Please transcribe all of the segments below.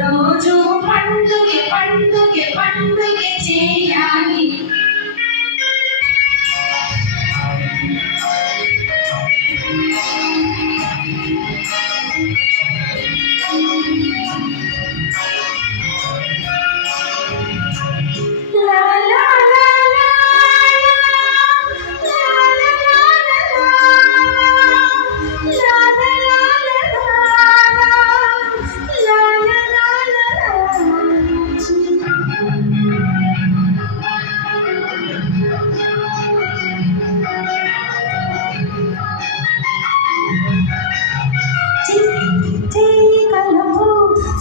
రోజు పండుగ పండుగ పండుగ చేయాలి.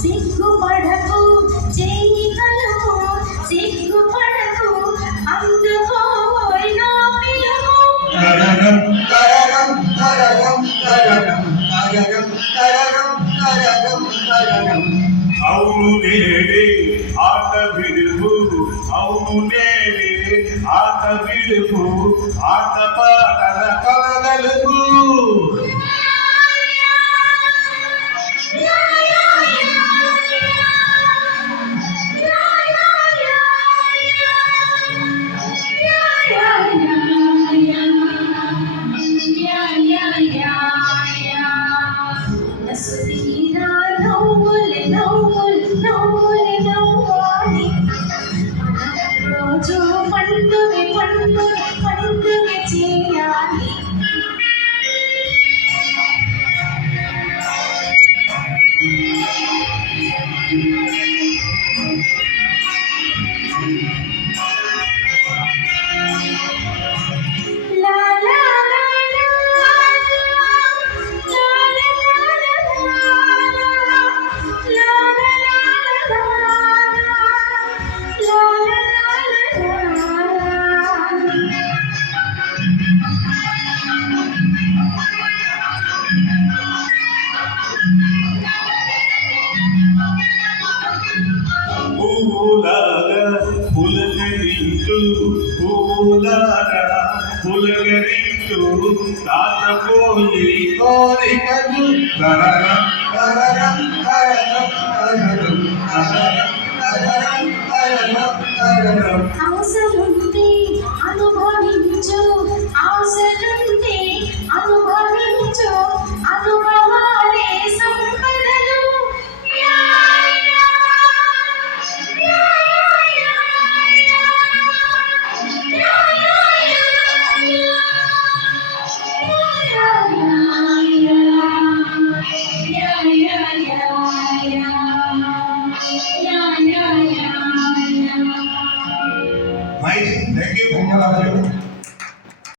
సిగ్గుపడకు చేయగలవు, సిగ్గుపడకు అందుకోబోయి నా పిలుపు. తరగం తరగం తరగం తరగం తరగం తరగం తరగం తరగం. అవును నేడే ఆట విడుపు, అవును నేడే ఆట విడుపు, ఆట పాటల కలగలుపు. రోజు పండుగ పండుగ పండుగ చేయాలి. పువ్వులాగా పులకరించు, పువ్వులాగా పులకరించు, తాతపోయి కోరికలు. తరగం తరగం